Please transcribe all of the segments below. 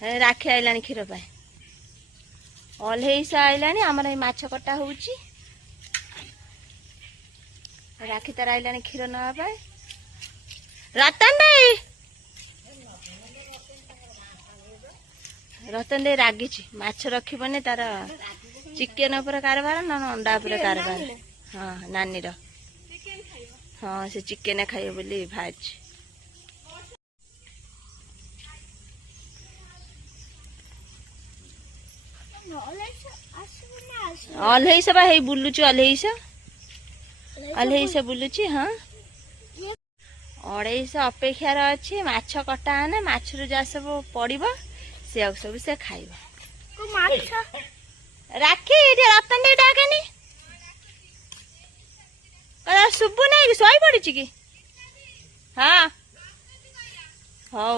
राखी आइलानी क्षीर पाए अल्हेईस आइलानी आमर ए माछ कटा होउची राखी तार आइलानी क्षीर नवा पाए रतन दे रतन दे रागी माछ रखने तार चिकेन उपर कारबार ना अंडा उपर कारबार हाँ नानी हाँ से चिकेन खाइए बोली भाज अल्हेईस बा हे बुलुची अल्हेईस बुलुची हाँ 250 अपेक्षार अच्छी माछ कटा आने माछरू जहाँ सब पड़ो से सब से खाइब राखी रतन दे डाकेनी शुभु नहीं शई पड़ी कि हाँ हौ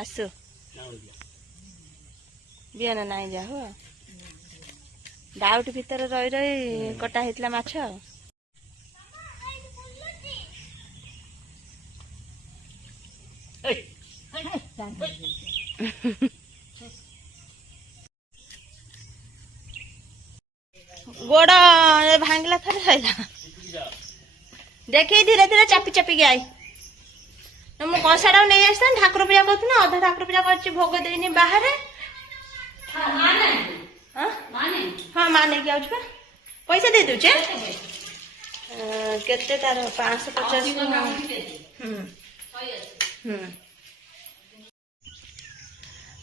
आसु बिहान नाई जा हो डाउट भितर रही रही कटा होता माछ गोड़ भांगला थर सैला देखी धीरे धीरे चापी चापी आई मु कषाटा नहीं आस ठाकुर पूजा कर अधा ठाकुर पूजा कर भोग देनी बाहर हाँ माँ नहीं आउच पैसा दे दूचे केते तार 550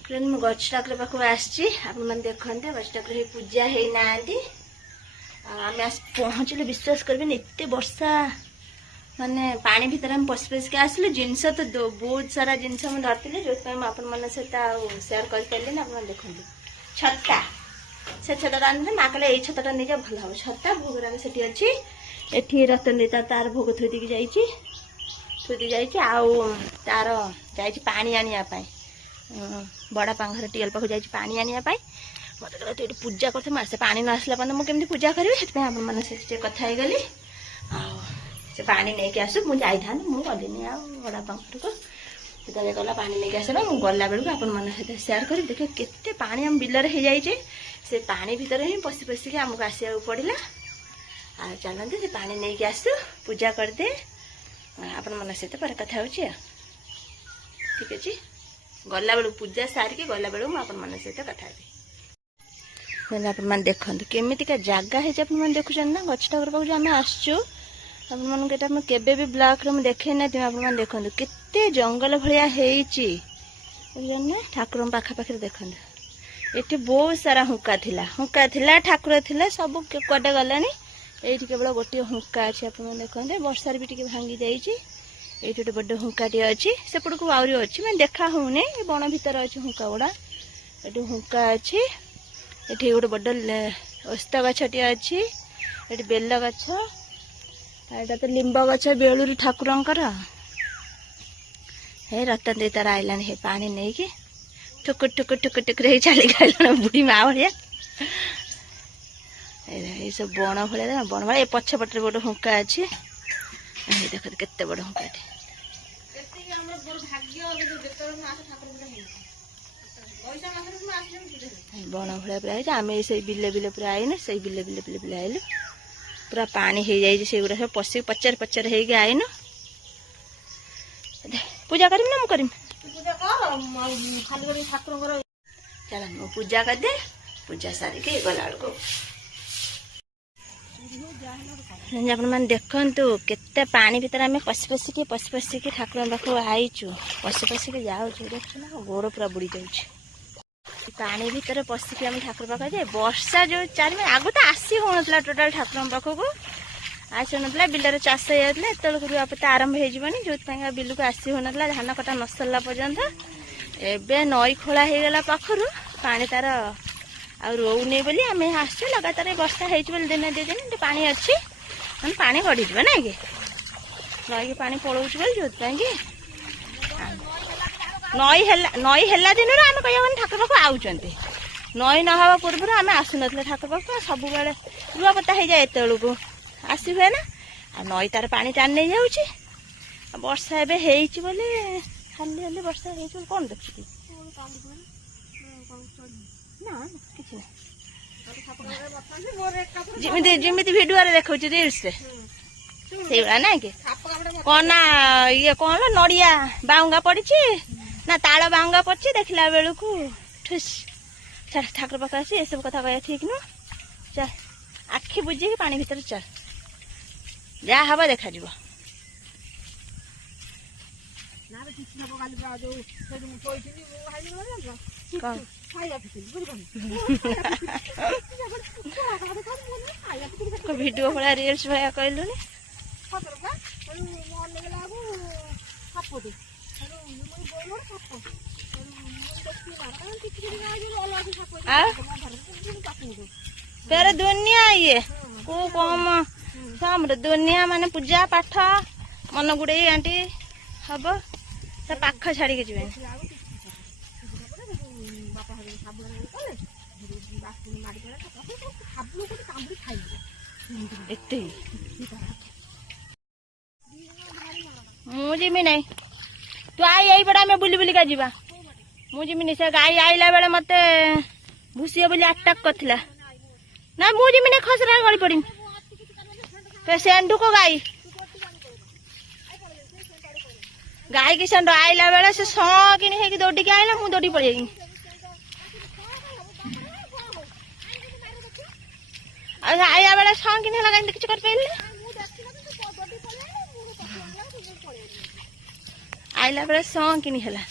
फ्रेंड मु गछ ठाकुर पाखु आसी आपन देखते गछ ठाकुर पूजा है ना आम पहुँचले विश्वास करें एत वर्षा माने पानी भितर हम पशि पशिक आसलु जिनस तो बहुत सारा जिनस मुझे धरती जो आपण सहित सेयार कर आप देखते छता से छता आने माँ कहले यही छता नहीं जा भल हम छता भोगराग से अच्छी एठी रतन देता तार भोग थोड़ी थोड़ी तार जा पानी आने बड़ा पांघर टीएल पाखु जा पानी आने मत कहते ये पूजा करते से पानी न आसला पर्यटन मुझे पूजा करी से कथा गली से पानी नहीं कि आसु मुझे जाई था मुझे गलिनी आ बड़ा पांघर को से गला पानी नहीं आसला मुझे गला बेलू आपण सेयार कर देखे केते पानी आम बिलर हो जाए से पानी भितर ही पशि पशिक आमको आसा पड़ा आ चलते से पानी नहीं कि आसु पूजा करदे आपण मन सहित पर कथा हो ठीक अच्छे गला बेलू पूजा सारिकी गला बेलू मुझे सहित कथा हेबी आप देखते केमितिका जगह है देखुं ना गछ ठाकुर पाखु आम आसचु आपन केबे भी ब्लॉक रे देखे ना आप देखते केते जंगल भाया ठाकुर पाखापाखि देखते ये बहुत सारा हुक्का थिला ठाकुर थिला सब कटे गलानी ये केवल गोटे हुक्का अच्छी आप देखते वर्षार भी टी भांगी जाइए ये गोटे बड़ हुक्काटे अच्छी सेपट को आहरी अच्छी मैं देखा होने बण भितर अच्छी हुक्का गुड़ा ये हुक्का अच्छी ये गोटे बड़ ओस्त गछटे अच्छी ये बेल गछ यहाँ तो लिंब गछ बेलूरी ठाकुरंकर हे रतन दे तार आइलानी हे पानी नहीं कि ठुकुर ठुकुर ठुकुर ठुकुर ही चली गल बुढ़ी माँ भाया ये सब बण भाया बण भाया पछपटे गोटे हुक्का अच्छी देख केते बड़ हुक्काटे बण भाया पूरा आम से बिले बिले पूरा आईन से बिले बिले बिले बिले आइलु पूरा पानी हो जाए से गुड़ा सब पशि पचार पचार हो आईन पूजा करी ना मुझे चल मु पूजा करदे पूजा सारिके गला को आप देखु केते पानी भीतर आम पशि पशिक ठाकुर पाखु आईचु पशि पशिक जाऊँ देखु ना गोड़ पूरा बुड़ी जाऊँ पानी भीतर पशिक आम ठाकुर पाख जाए वर्षा जो 4 दिन आगु तो आसी हो टोटाल ठाकुर पाखक आसी होना बिलर चाष हो जाता रुआपत्ता आरंभ होनी जो बिल को आसी होना धान कटा न सरला पर्यंत एवं नई खोला हो गला पाखर पानी तार आ रोने बोली आम आसु लगातार वर्षा हो दिन 2 दिन पानी अच्छी मैंने पानी गढ़ी ना कि नई पानी पलाऊँ बोली जो कि नई है दिन आम कह ठाकुर पाख आउंट नई नहवा पूर्व आम आसुन ठाकुर पाख सब बेले रुआपत्ता हो जाए एत को आसी हुए ना आ नई तार पानी टाण नहीं जाऊँगी वर्षा एवं बोली हाली हाली वर्षा हो कौन देखुची ना किसी ना जिमिति जिमिति वीडियो रे देखौ रील्स रे से बड़ा ना कि कौन ना ये कौन नड़िया बाउंगा पड़ी ना ताल बाउंगा पड़ी देखला बेलू को ठुस चल ठाकुर पाख आसी ए सब कथा कहया ठीक न चल आखि बुझे पानी भीतर चल जा हवा देखा जीव वीडियो भाया रील्स भाया कहलु फेर दुनिया ये को कम समर दुनिया माने पूजा पाठ मन गुड़े आंटी हम ता पाख छाड़ी के जीवे मुझे नहीं तू आई आई बड़ा मैं बुली बुली का जीवा मुझे से गाई आईला बेले मत भूसी बोली अटैक करथिला ना मुझे नहीं खसरा गड़ी पड़ी तो सेंडू को गाई गाई की सेंडू आईला बेले से कि नहीं दौड़ी के आईला मुझे दौड़ी पड़ी आया बेले कि नहीं लगा किसी कर पाइले आईला बेले कि नहीं हला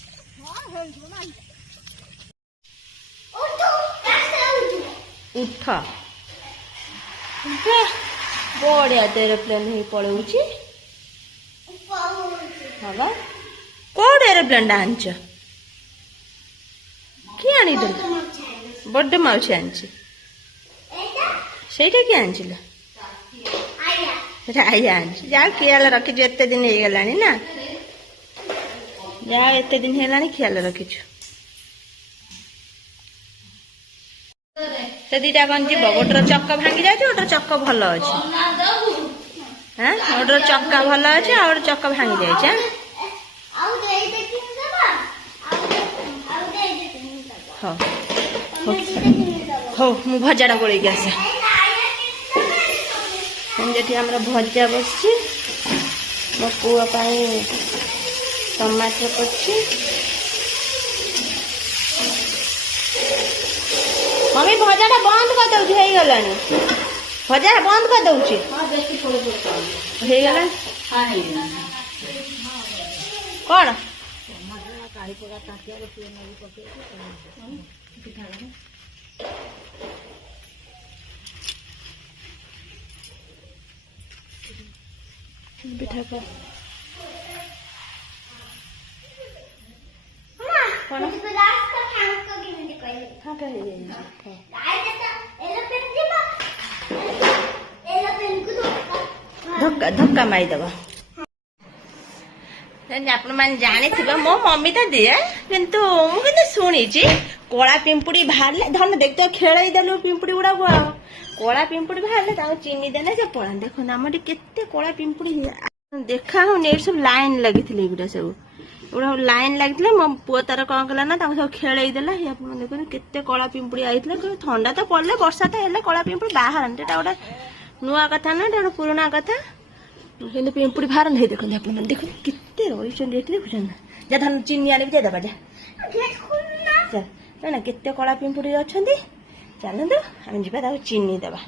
उठ बढ़िया एरोप्लेन ही पड़े हाँ कौन एरोप्लेन आंच किए आनीदेल बड़े माउसी आनी ସେଇଟା କିଏ ଆଣିছিল ଆଇଆ ଆଣିଛି ଯାହା ଖିଆଲ ରଖିଛୁ ଏତେ ଦିନ ହେଇଗଲାଣି ନା ଯାହା ଏତେ ଦିନ ହେଲାଣି ଖିଆଲ ରଖିଛୁ ସେ ଦିଟା କଣ ଯିବ ଗୋଟର ଚକ ଭାଙ୍ଗି ଯାଉଛି ଗୋଟର ଚକ ଭଲ ଅଛି ହଁ ଗୋଟର ଚକା ଭଲ ଅଛି ଆଉ ଗୋଟେ ଚକ ଭାଙ୍ଗି ଯାଇଛି ହଉ ହଉ ମୁଁ ଭଜାଟା ଗୋଳେଇକି ଆସେ जेठी हमरा भजा बसछि मो पुआ पाई टमाटर पछि मम्मी भजाटा बंद कर दउछि हे गलानी भजा बंद कर दउछि हां देखि थोड़े थोड़े हे गला हां हे कोन काई पगा ताकिया रे पिए नली पके पिठा पिठा पर कौन रास्ता खान को की नहीं कहले हां कहे धक्का धक्का माई दबा आपण मान जाने थिबा मो मम्मी तो दिए किंतु मु किंतु सुनी छी कोळा पिंपुड़ी बाहरले धन देखतो खेळई देलु पिंपुड़ी गुडा कोड़ा पिंपुड़ी बाहर ताऊ चीनी देने से पड़ा देखो आम केते कोड़ा पिंपुड़ी देखा हो सब लाइन लगी सब एगुड़ा लाइन लगी मो पुआ तार कौन कला ना सब खेल देला देखो केते कला पिंपुड़ी आई ठंडा तो पड़े वर्षा तो हेल्ले कला पिंपुड़ी बाहर गोटे नुआ कथा ना गोटे पुराणा कथा कि पिंपुड़ी बाहर नहीं देखते आप देख केते रही देखुन ना जा धन चीनी आने जा दबा जा ना केते कला पिंपुड़ी अच्छा चलते आम जा चीनी दबा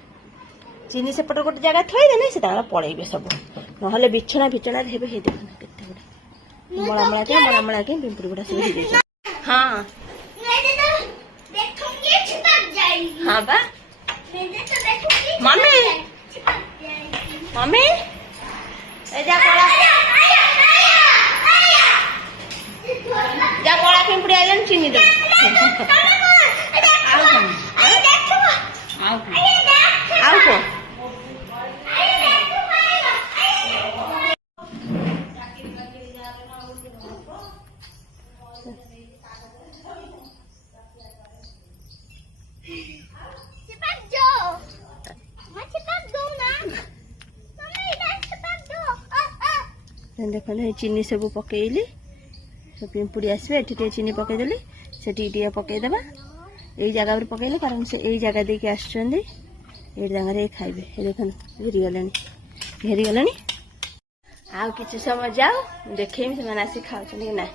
चीनी सेपट गोटे जगह थईदेने से पलैबे सब ना बिछना बिछना हे देखना केते गुड़ा मलामला के पिंपुड़ी गुड़ा सब हो हाँ हाँ बा मम्मी मम्मी जा कला पिंपुड़ी आइलान चीनी दे आओ को देखो चीनी सब पकईली पिंपुड़ी आसबे ये चीनी पकईदेली से पकईदेवा यही जगह पर पकईले कारण से यही जगह देके आसुँच ये जगह खाइबे देख घेरीगले घेरीगले आउ कि समय जाओ देखेमी से आसिक खाऊ ना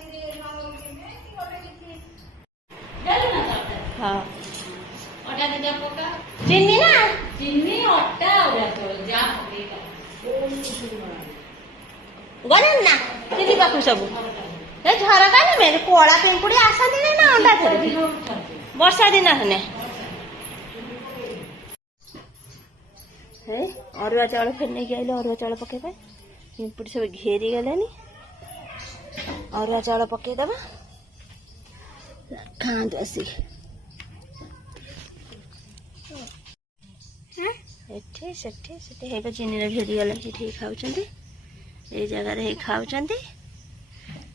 हाँ चीनी ना चीनी गले ना चीनी पाखु सब झरका मेरे कला पिंपुड़ी आसती ना अंडा थे वर्षा दिन हेने अरुआ चाउल फिर नहीं आइले अरुआ चाउल पकईबे पिंपुड़ी सब घेरी गले अरुआ चाउल पकईदेवा खाँतु आसिक एठी सेठी सेठी हेबे चीनी रे घेरी गले एठी खाउचंती ए जगह रे खाउचंती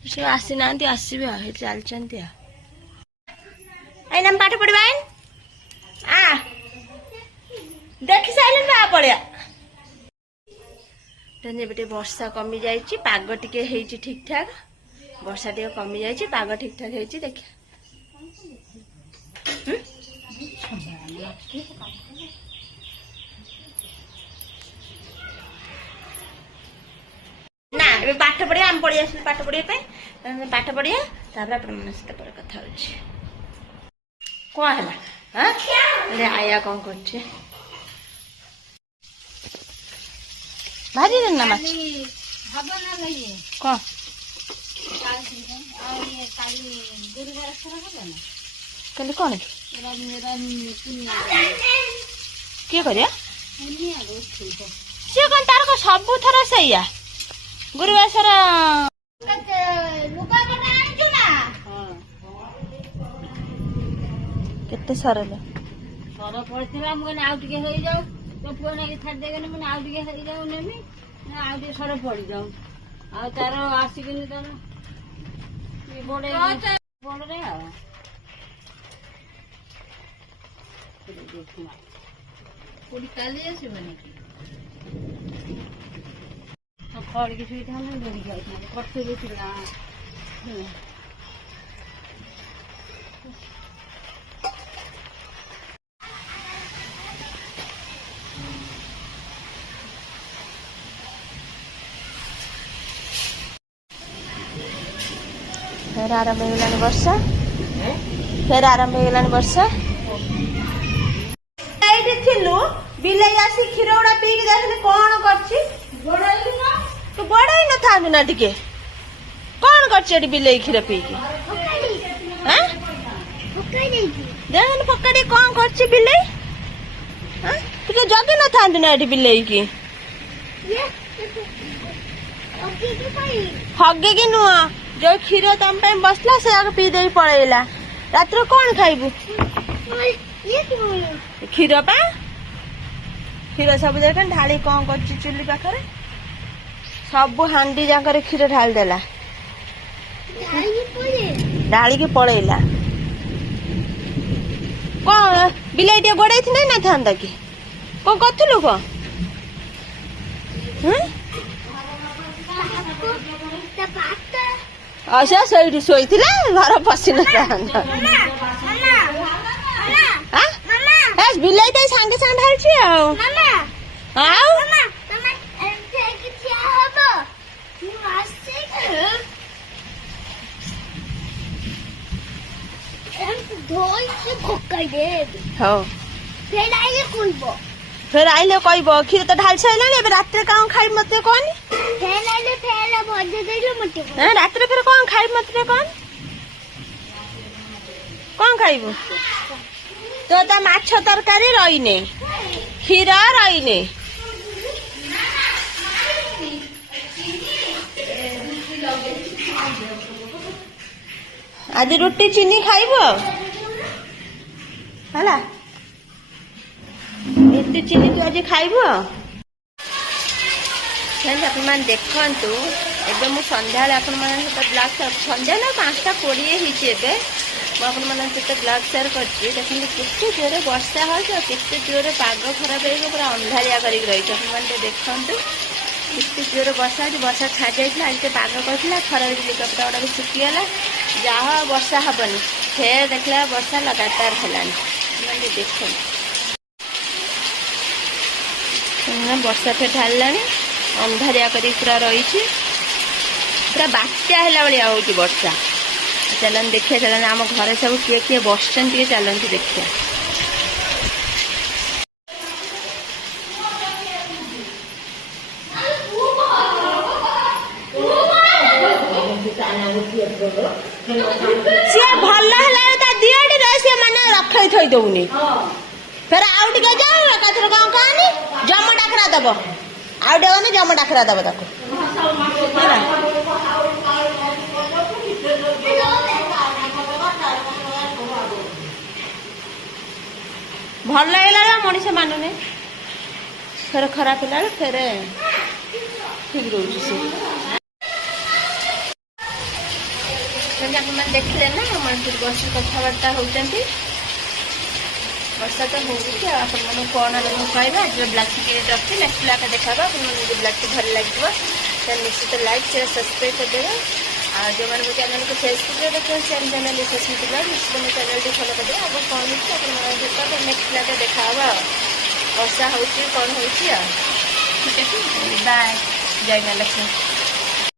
से आसी नांती आसीबे आ हे चलचंती आ आई नम पाठ पढिबा आ देखि साइलेंट बा पड़िया तने बेटे वर्षा कमी जाईची पाग टिके हेची ठीक ठाक वर्षा टिके कमी जाईची पाग ठीक ठाक हेची देखि ना ए पाठ पढ़िया आम पढ़ी आस पाठ पढ़िया पाठ पढ़िया अपन सहित पर कथा कौन है हाँ आया कौन कर भाजी ना माछ कौन कल कौन किए कर सी कौन तार को सबू थर से गुरुवार केते सर सर पड़ता मुझे आउ टे हो जाऊ तो पुआ नहीं छाड़देगे मैंने आउ टे हो जाऊ नेमी आउ टे सर पड़ जाऊ आ तार आसिक तार बड़े बड़े काली आसबे खड़ की सुविधा नहीं बड़ी कटे फिर आरंभ हो वर्षा फिर आरंभ हो वर्षा बिलाई आसी क्षीर गुड़ा पीक देखने कौन कर बड़ाई न था ना टिके कौन कर बिलाई क्षीर पीक देखने पकड़ी कौन कर बिलाई टिके जगी न था ना बिलाई की हगे की नुह जो क्षीर तुम बसला से आगे पी दे पड़ेला रात कौन खाइबू क्षीर पा क्षीर सब देख ढाली कौन कर चुली पाखे सब हांडी जाक क्षीर ढाली देला ढाली की पड़ेला कौन बिलाई टे गोड़े थी ना था कि कौन कथलु कौन अच्छा से शोई घर पशि न बिलाई तो सांगे सांगे ढालची फिर आइले कह क्षीर तो ढाल सारे रात कौन खाई मत कौन रात फिर कौन खाई मत कौन कौन खाइबू तो ता माछ तरकारी रहीने क्षीर रहीने आज रुटी चीनी खाइबू है रुटी चीनी तू आज खाइबू अपन देखु एवं मुझे सन्ध्या आपण ब्लॉग सन्ध्या ना 5:20 अपन सहित ब्लॉग सेयार कर देखते केते जोरे वर्षा हो केते जोरे पाग खराब हो पूरा अंधारिया कर देखु ଏତେ ଜୋର ବର୍ଷା ହେଉଛି। ବର୍ଷା ଛାଡ଼ି ଯାଇଥିଲା, ଆଜି ଟିକେ ପାଗ କରିଥିଲା, ଖରାରେ ଲୁଗାପଟା ଗୁଡ଼ାକ ଶୁଖିଗଲା। ଯାହା ହଉ ବର୍ଷା ହେବନି, ଫେର ଦେଖିଲା ବର୍ଷା ଲଗାତାର ହେଲାଣି। ମାନେ ଦେଖନ୍ତୁ ବର୍ଷା ଫେର ଢାଳିଲାଣି, ଅନ୍ଧାରିଆ କରିକି ପୁରା ରହିଛି, ପୁରା ବାତ୍ୟା ହେଲା ଭଳିଆ ହେଉଛି ବର୍ଷା। ଚାଲନ୍ତୁ ଦେଖିବା, ଚାଲନ୍ତୁ ଆମ ଘରେ ସବୁ କିଏ କିଏ ବସିଛନ୍ତି ଟିକେ ଚାଲନ୍ତୁ ଦେଖିବା। ସିଏ ଭଲ ହେଲା ତା ଦିଅଟିରେ ସିଏ ମାନେ ରଖେଇ ଥୋଇ ଦଉନି, ଫେର ଆଉ ଟିକେ ଯାଉ ଏକାଥରେ କଣ କହନି ଜମ ଡାକରା ଦବ, ଆଉ ଟିକେ ଗଲେ ଜମ ଡାକରା ଦବ ତାକୁ। ଭଲ ହେଇଗଲା ବେଳେ ମଣିଷ ମାନୁନି, ଫେର ଖରାପ ହେଲା ବେଳେ ଫେର ଠିକ ରହୁଛି। ସେ ଆପଣମାନେ ଦେଖିଲେ ନା ମଣିଷ ବସି କଥାବାର୍ତ୍ତା ହେଉଛନ୍ତି। ବର୍ଷା ତ ହେଉଛି ଆଉ ଆପଣମାନଙ୍କୁ କ'ଣ ମୁଁ କହିବା। ଆଜିର ବ୍ଲାଗ୍ ଟିକେ ରଖି ନେକ୍ସଟ ବ୍ଲାଗ୍ରେ ଦେଖାହେବା। ଆପଣମାନଙ୍କୁ ଯଦି ବ୍ଲାଗ୍ଟି ଭଲ ଲାଗିବ ତାହେଲେ ନିଶ୍ଚିତ ଲାଇକ୍ ସେୟାର ସବସ୍କ୍ରାଇବ୍ କରିଦେବେ। ଆଉ ଯେଉଁମାନେ ମୋ ଚ୍ୟାନେଲକୁ ଫେସବୁକ୍ରେ ଦେଖୁଛନ୍ତି ସେମ୍ ଚ୍ୟାନେଲ ନିଶ୍ଚିତ ବ୍ଲଗ୍ ନିଶ୍ଚିତ ମୋ ଚ୍ୟାନେଲଟି ଫଲୋ କରିଦେବେ। ଆଗକୁ କ'ଣ ହେଉଛି ଆପଣମାନଙ୍କ ସହିତ ନେକ୍ସଟ ବ୍ଲାଗ୍ରେ ଦେଖାହେବା। ଆଉ ବର୍ଷା ହେଉଛି କ'ଣ ହେଉଛି ଆଉ ଠିକ୍ ଅଛି। ବାଏ, ଜୟ ମା ଲକ୍ଷ୍ମୀ।